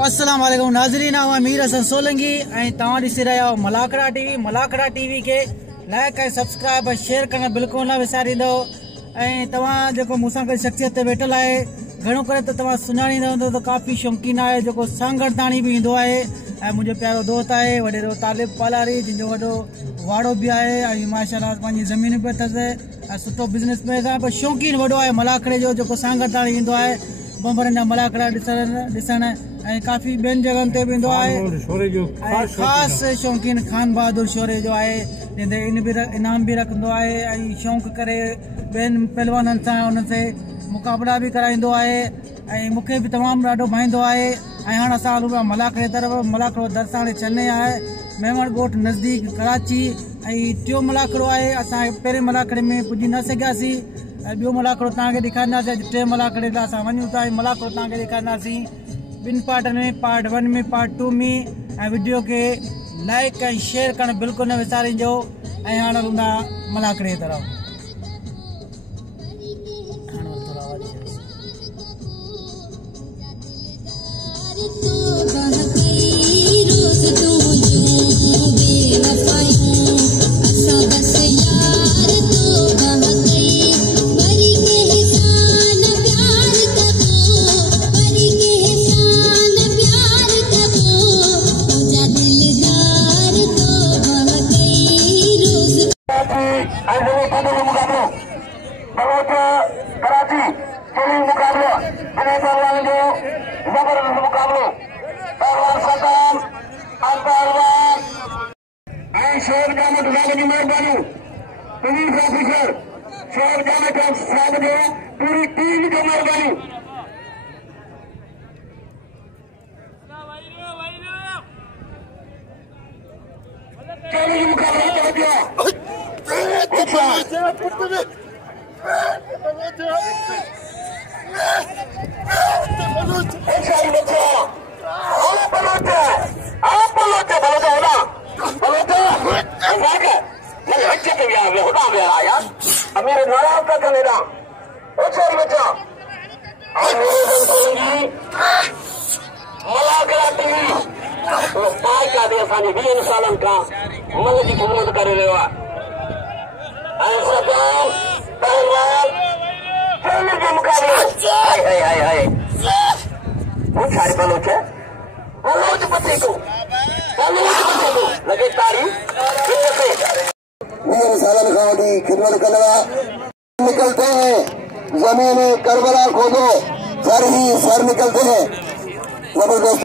अस्सलाम वालेकुम नाज़रीन, आऊं मीरहसन सोलंकी ऐं तव्हां ॾिसी रहिया आहियो मलाखड़ा टीवी के लाइक ऐं सब्सक्राइब ऐं शेयर करणु बिल्कुलु न विसारींदो। ऐं तव्हां जेको मूंसां गॾु शख़्सियत ते वेठल आहे, घणो करे त तव्हां सुञाणींदा हूंदो त काफ़ी शौक़ीन आहे, जेको सांगड़ ताणी बि ईंदो आहे ऐं मुंहिंजो प्यारो दोस्त आहे वॾेरो तालिब पालारी, जंहिंजो वॾो वाड़ो बि आहे ऐं माशाअल्लाह पंहिंजी ज़मीन बि अथसि ऐं सुठो बिज़नेस में आहे, पर शौक़ीन वॾो आहे मलाखड़े जो, जेको सांगड़ ताणी ईंदो आहे बम्बरनि जा मलाखड़ा ॾिसण ऐं काफ़ी ॿियनि जॻहियुनि ते बि ईंदो आहे। ख़ासि शौक़ीन खान बहादुर शोरे जो आहे, जंहिंते इनाम बि रखंदो आहे ऐं शौक़ु करे ॿियनि पहलवाननि सां उन्हनि से मुक़ाबला बि कराईंदो आहे ऐं मूंखे बि तमामु ॾाढो भाईंदो आहे। ऐं हाणे असां हलूं पिया मलाखड़े तरफ़। मलाखड़ो दरसाणे छन्ने आहे, मेमण ॻोठ नज़दीक कराची, ऐं टियों मलाखड़ो आहे। असां पहिरें मलाखड़े में पुॼी न सघियासीं ऐं ॿियो मलाखड़ो तव्हांखे ॾेखारींदासीं। अॼु टे मलाखड़े ते असां वञूं था ऐं मलाखड़ो तव्हांखे ॾेखारींदासीं ॿिनि पार्टनि में, पार्ट 1 में, पार्ट 2 में। ऐं वीडियो खे लाइक ऐं शेयर करणु बिल्कुलु न विसारिजो। ऐं हाणे हलूं था मलाखड़े तरफ़। कराची चैलेंज मुकाबलो पहलवान जो जबरदस्त मुकाबलो पहलवान सलाम पहलवान शोर जामत साहब की मेहरबानी, पुलिस ऑफिसर शोर जामत साहब जो पूरी टीम की मेहरबानी। चैलेंज मुकाबला कर दिया मेरे नाराज का कनेरा मलाखड़ा टीवी असांजे 20 सालनि खां मल जी ख़िदमत करे रहियो आहे। पहलवान चैलेंज मुकाबलो बलोच बच्चे को लगे तारी 20 सालनि खां वठी ख़िदमत कंदा निकलते हैं, जमीन करबला खोदो सर ही सर निकलते हैं। जबरदस्त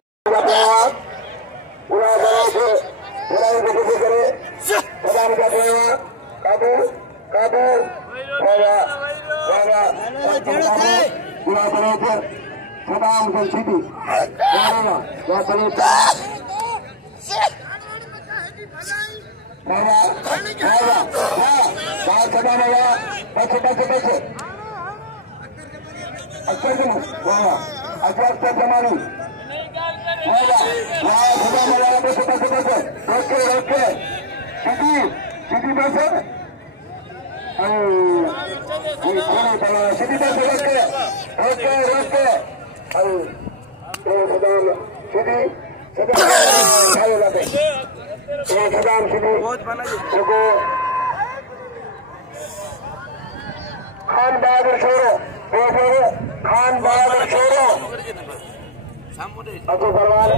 सलाम कोश सीधी खान बहादुर छोरो खान बहादुर छोरो अबू परवान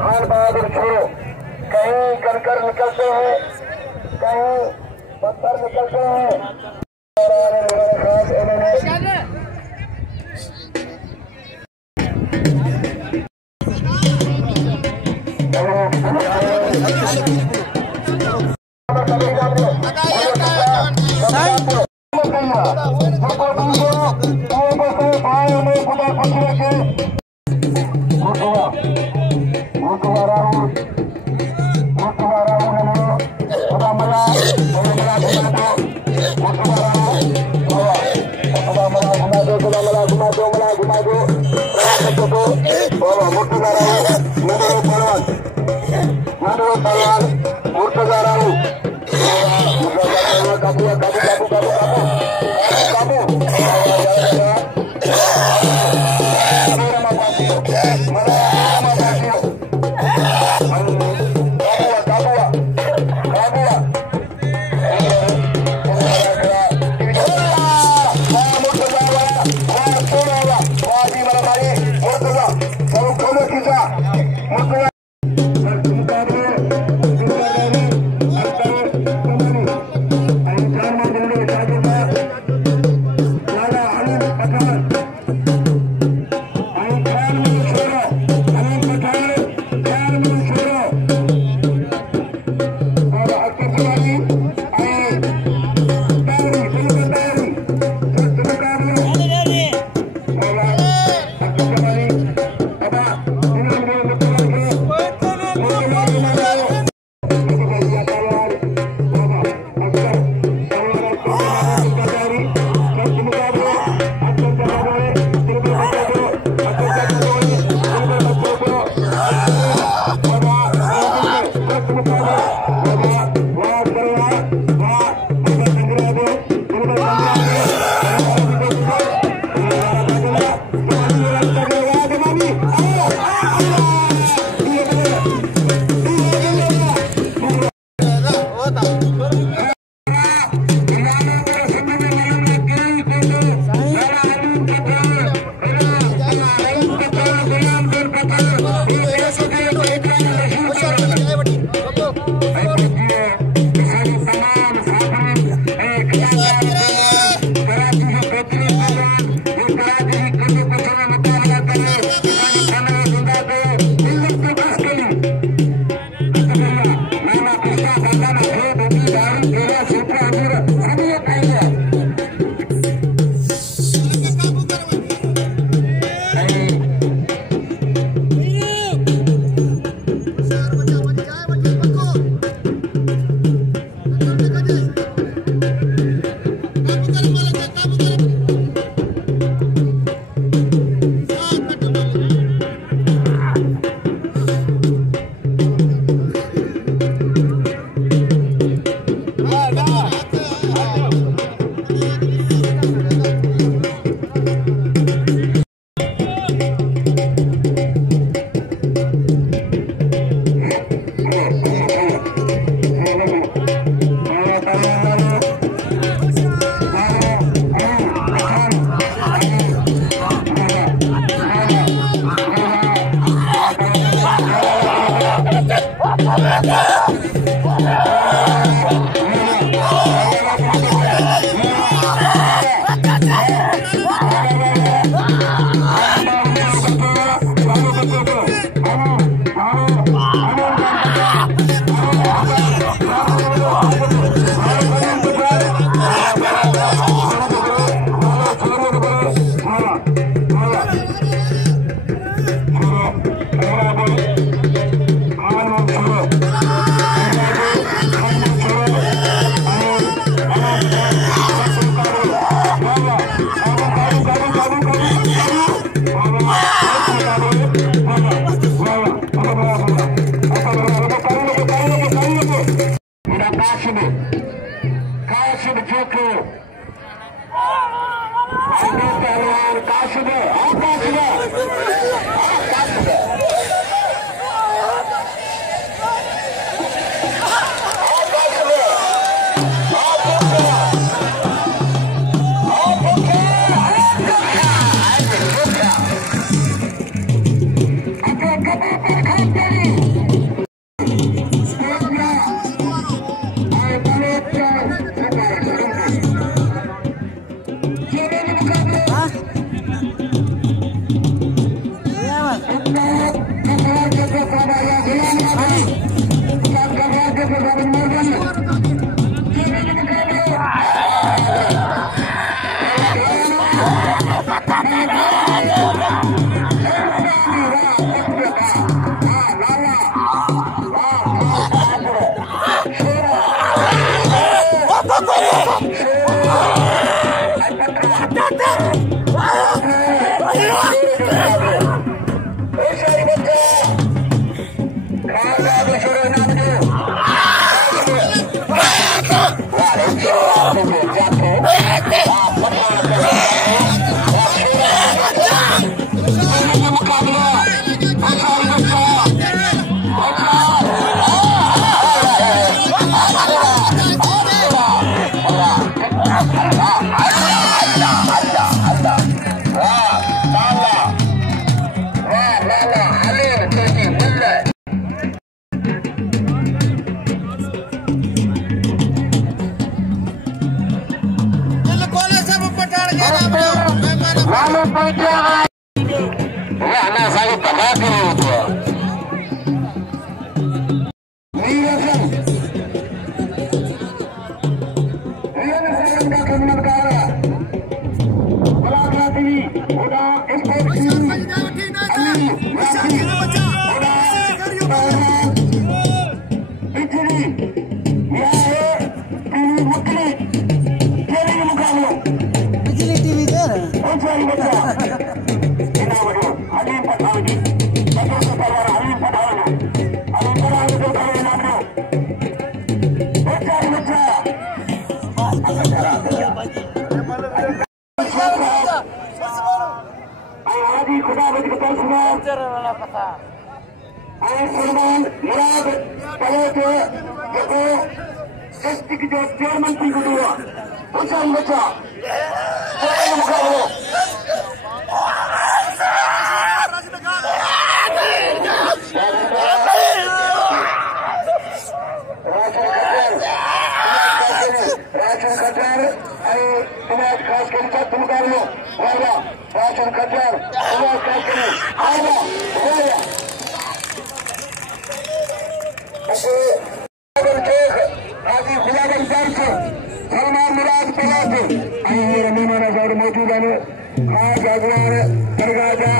खान बहादुर छोरो कहीं कंकर निकलते हैं, कहीं पत्थर निकलते हैं। डिस्ट्रिक्ट जो चेयरमैन थी गुज़रियो आहे हुसैन बचा मुक़ाबलो राशन खटर ऐं इनायत ख़ासि करे सख़्त मुक़ाबलो वाह राशन खटर इनायत ख़ासि करे आला हाजी गुलाबन दर्श सलमान मुराद पलाट ऐं हींअर महिमान असां वटि मौजूद आहिनि ख़ासि अॻवान दरगाह जा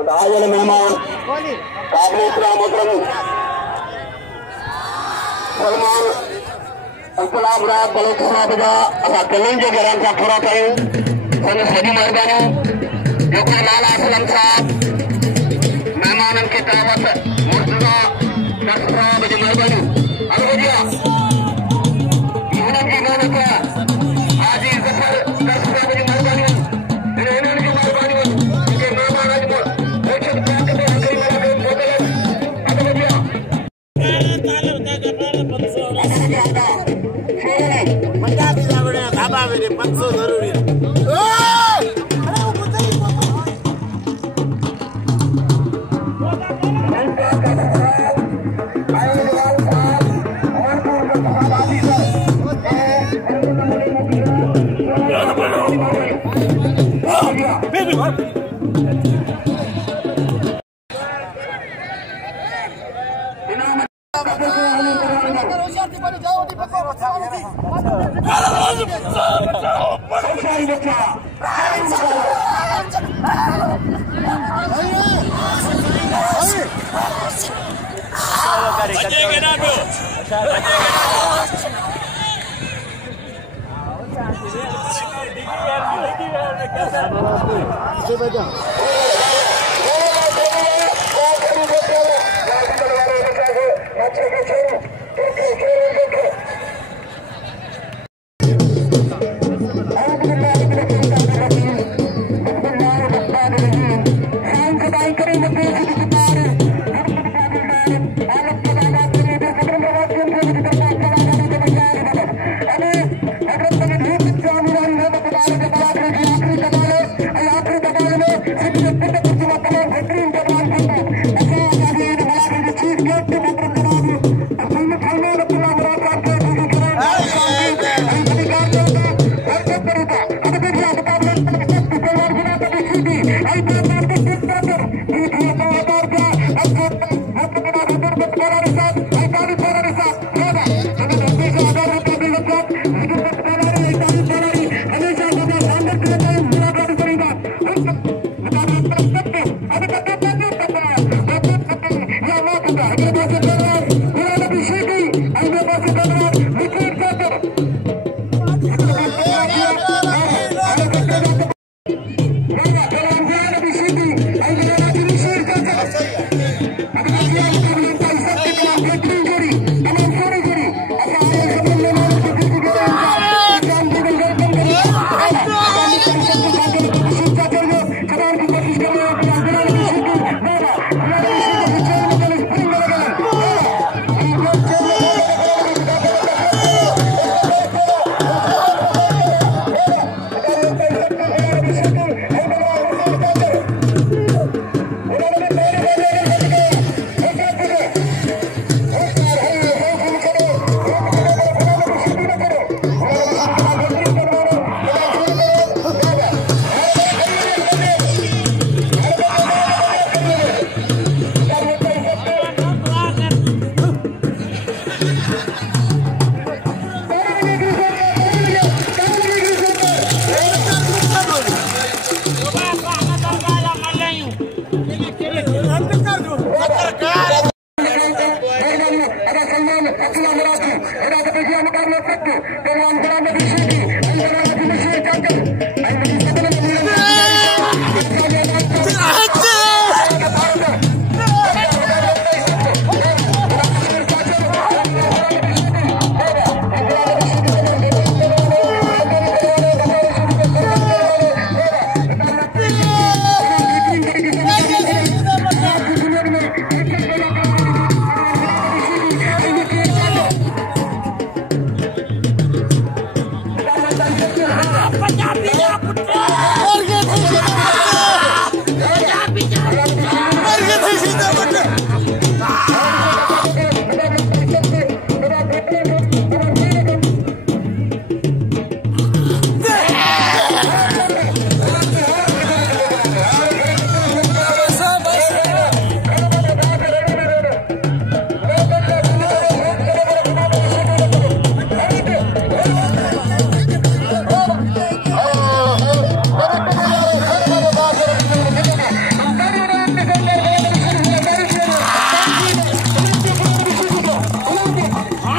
मेहमान काबिल इकराम मोहतरम सलमान अंकलाम रात बलोच साहब जा असां कलिन जे घरनि सां पूरा कयूं संदसि वॾी महिरबानी जेको लाला सलम साहब मेहमाननि खे दावत मुर्तज़ा दस साहब जी महिरबानी अलविदा हिननि जी महिनत हाजी ज़फर दस साहब जी महिरबानी हिननि जी महिरबानी के मेहमान जरूरी है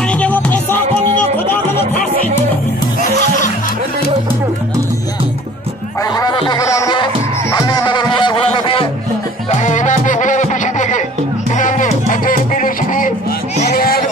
हाणे जो पैसा कोनी जो खुदा को फांसी आई गुलाब के गुलाम ने अन्य मगर हुआ गुलाब के आई इमाम के गुलाब पीछे देखे इमाम ने अच्छे पीले सीधी यार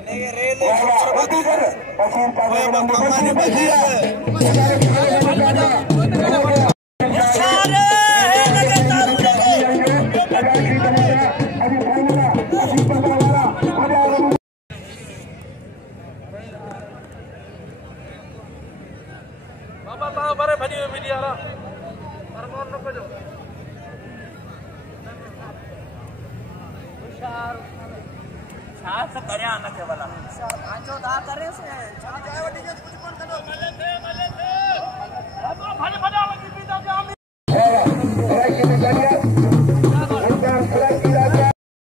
होती सर सीधी हसीन को छा त करया न के वाला छा भांचो दा करे से छा जाए वडी के कुछ कोन करो